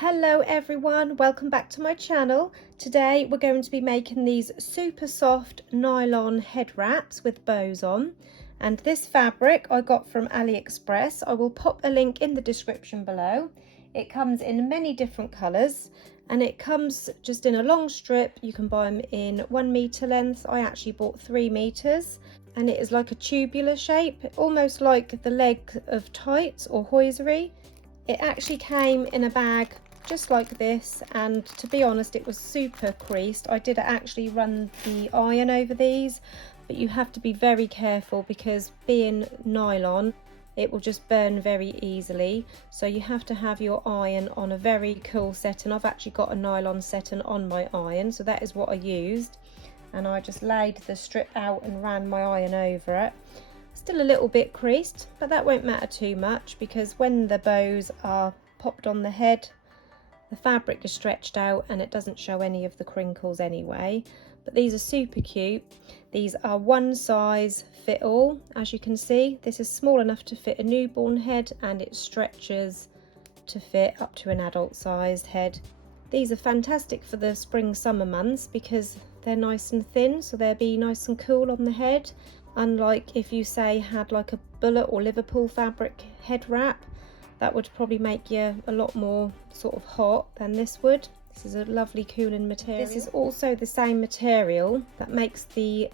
Hello everyone, welcome back to my channel. Today we're going to be making these super soft nylon head wraps with bows on, and this fabric I got from AliExpress. I will pop a link in the description below. It comes in many different colours and it comes just in a long strip. You can buy them in 1 metre length. I actually bought 3 metres and it is like a tubular shape, almost like the leg of tights or hosiery. It actually came in a bag just like this, and to be honest it was super creased. I did actually run the iron over these, but you have to be very careful because being nylon it will just burn very easily, so you have to have your iron on a very cool setting. I've actually got a nylon setting on my iron, so that is what I used, and I just laid the strip out and ran my iron over it. Still a little bit creased, but that won't matter too much because when the bows are popped on the head, the fabric is stretched out and it doesn't show any of the crinkles anyway. But these are super cute. These are one size fit all. As you can see, this is small enough to fit a newborn head and it stretches to fit up to an adult sized head. These are fantastic for the spring summer months because they're nice and thin, so they'll be nice and cool on the head. Unlike if you say had like a bullet or Liverpool fabric head wrap, that would probably make you a lot more sort of hot than this would. This is a lovely cooling material. This is also the same material that makes the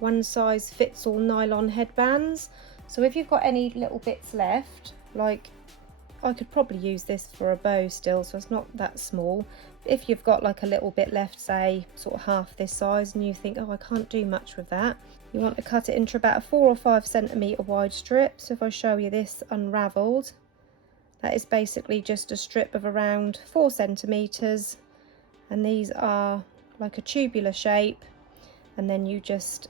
one size fits all nylon headbands. So if you've got any little bits left, like I could probably use this for a bow still, so it's not that small. If you've got like a little bit left, say sort of half this size, and you think, oh, I can't do much with that, you want to cut it into about a 4 or 5 centimetre wide strip. So if I show you this unravelled, that is basically just a strip of around 4 centimetres, and these are like a tubular shape, and then you just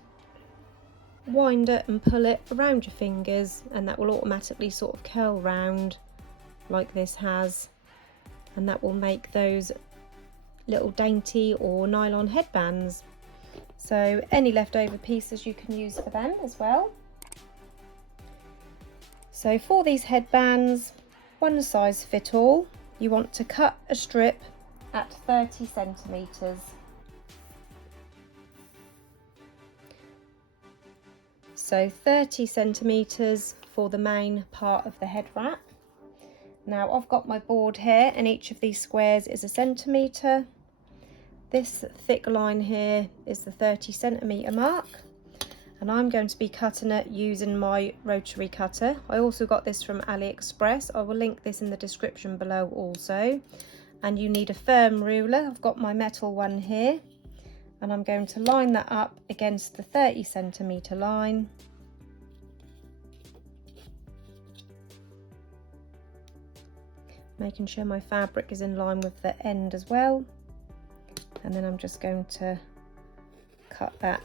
wind it and pull it around your fingers and that will automatically sort of curl round like this has, and that will make those little dainty or nylon headbands. So any leftover pieces you can use for them as well. So for these headbands, one size fit all, you want to cut a strip at 30 centimetres. So 30 centimetres for the main part of the head wrap. Now I've got my board here and each of these squares is a centimetre. This thick line here is the 30 centimetre mark, and I'm going to be cutting it using my rotary cutter. I also got this from AliExpress. I will link this in the description below also. And you need a firm ruler. I've got my metal one here, and I'm going to line that up against the 30 centimetre line. Making sure my fabric is in line with the end as well. And then I'm just going to cut that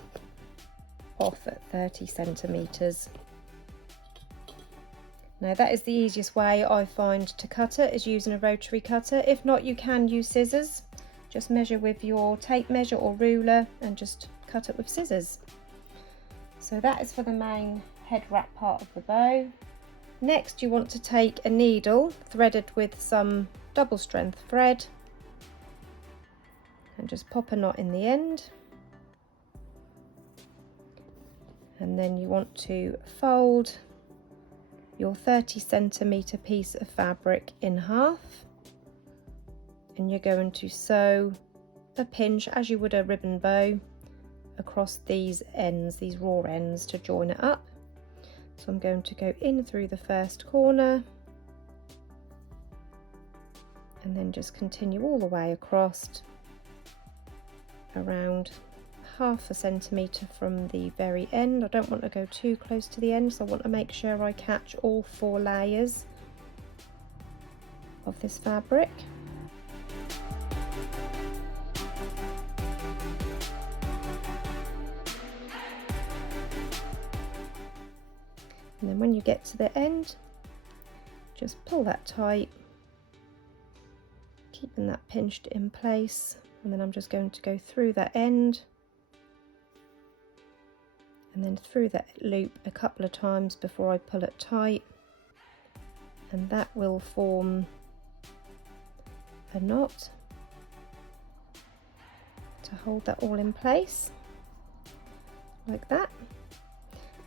off at 30 centimetres. Now that is the easiest way I find to cut it, is using a rotary cutter. If not, you can use scissors. Just measure with your tape measure or ruler and just cut it with scissors. So that is for the main head wrap part of the bow. Next you want to take a needle threaded with some double strength thread and just pop a knot in the end. And then you want to fold your 30 centimetre piece of fabric in half, and you're going to sew a pinch as you would a ribbon bow across these ends, these raw ends, to join it up. So I'm going to go in through the first corner and then just continue all the way across around half a centimetre from the very end. I don't want to go too close to the end, so I want to make sure I catch all 4 layers of this fabric. And then when you get to the end, just pull that tight, keeping that pinched in place, and then I'm just going to go through that end and then through that loop a couple of times before I pull it tight, and that will form a knot to hold that all in place like that.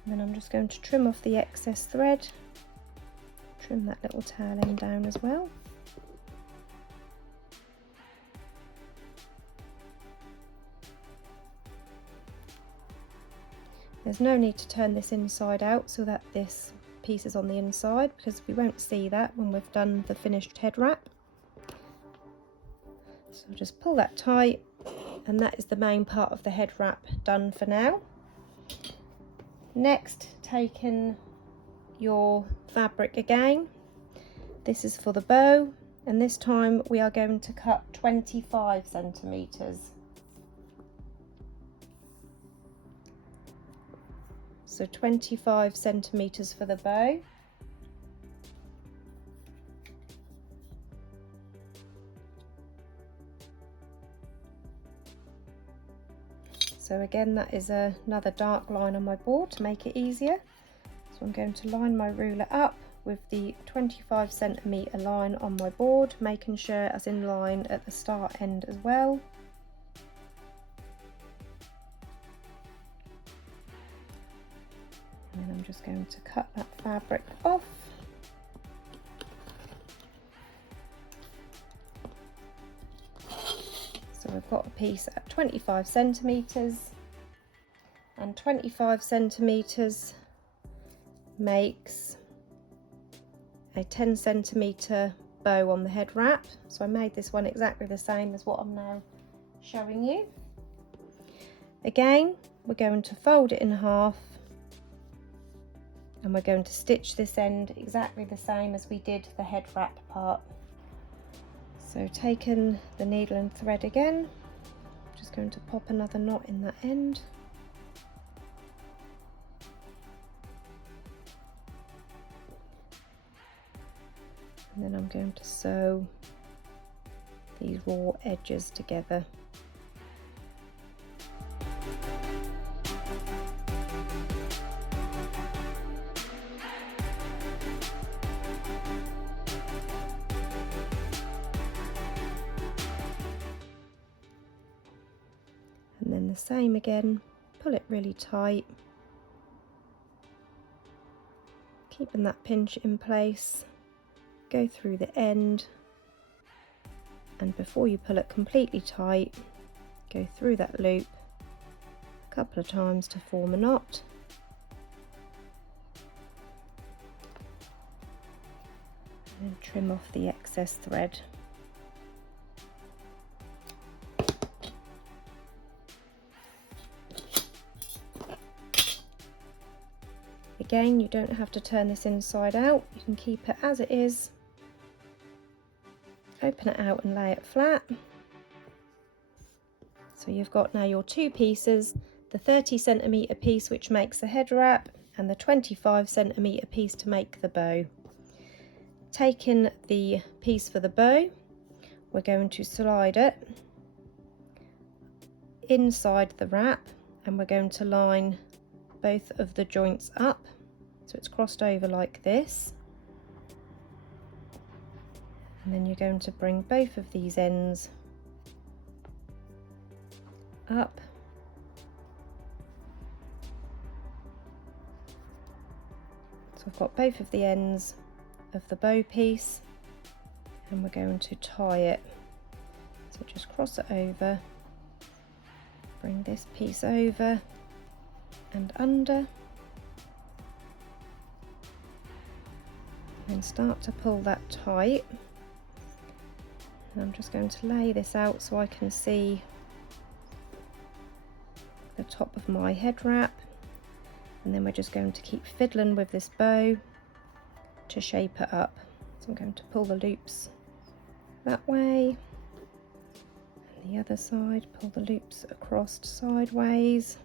And then I'm just going to trim off the excess thread, trim that little tail end down as well. There's no need to turn this inside out so that this piece is on the inside, because we won't see that when we've done the finished head wrap. So I'll just pull that tight, and that is the main part of the head wrap done for now. Next, taking your fabric again. This is for the bow, and this time we are going to cut 25 centimeters. So 25 centimeters for the bow. So again, that is another dark line on my board to make it easier. So I'm going to line my ruler up with the 25 centimeter line on my board, making sure it's in line at the start end as well. And then I'm just going to cut that fabric off. So we've got a piece at 25 centimeters, and 25 centimeters makes a 10 centimeter bow on the head wrap. So I made this one exactly the same as what I'm now showing you. Again, we're going to fold it in half, and we're going to stitch this end exactly the same as we did the head wrap part. So taking the needle and thread again, just going to pop another knot in that end. And then I'm going to sew these raw edges together. And then the same again, pull it really tight, keeping that pinch in place, go through the end, and before you pull it completely tight, go through that loop a couple of times to form a knot. And then trim off the excess thread. Again, you don't have to turn this inside out, you can keep it as it is. Open it out and lay it flat. So you've got now your two pieces, the 30 centimeter piece which makes the head wrap, and the 25 centimeter piece to make the bow. Taking the piece for the bow, we're going to slide it inside the wrap, and we're going to line both of the joints up so it's crossed over like this, and then you're going to bring both of these ends up so I've got both of the ends of the bow piece, and we're going to tie it. So just cross it over, bring this piece over and under, and start to pull that tight. And I'm just going to lay this out so I can see the top of my head wrap, and then we're just going to keep fiddling with this bow to shape it up. So I'm going to pull the loops that way, and the other side, pull the loops across sideways,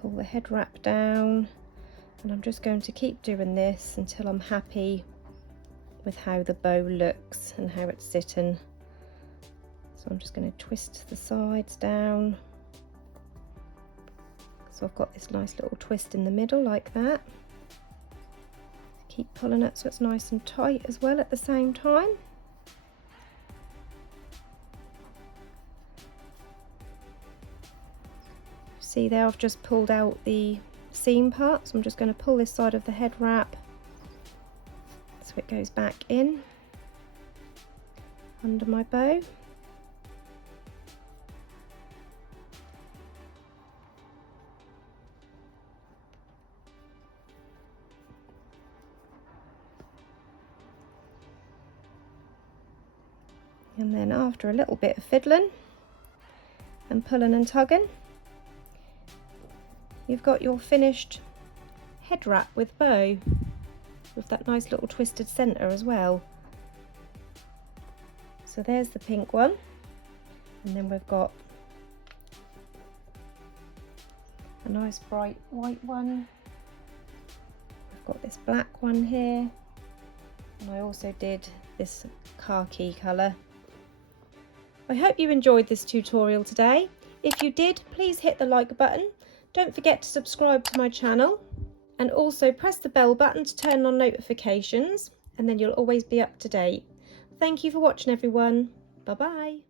pull the head wrap down, and I'm just going to keep doing this until I'm happy with how the bow looks and how it's sitting. So I'm just going to twist the sides down. So I've got this nice little twist in the middle like that. Keep pulling it so it's nice and tight as well at the same time. See there, I've just pulled out the seam part, so I'm just going to pull this side of the head wrap so it goes back in under my bow. And then after a little bit of fiddling and pulling and tugging, you've got your finished head wrap with bow, with that nice little twisted centre as well. So there's the pink one, and then we've got a nice bright white one. We've got this black one here, and I also did this khaki colour. I hope you enjoyed this tutorial today. If you did, please hit the like button. Don't forget to subscribe to my channel, and also press the bell button to turn on notifications, and then you'll always be up to date. Thank you for watching, everyone. Bye bye.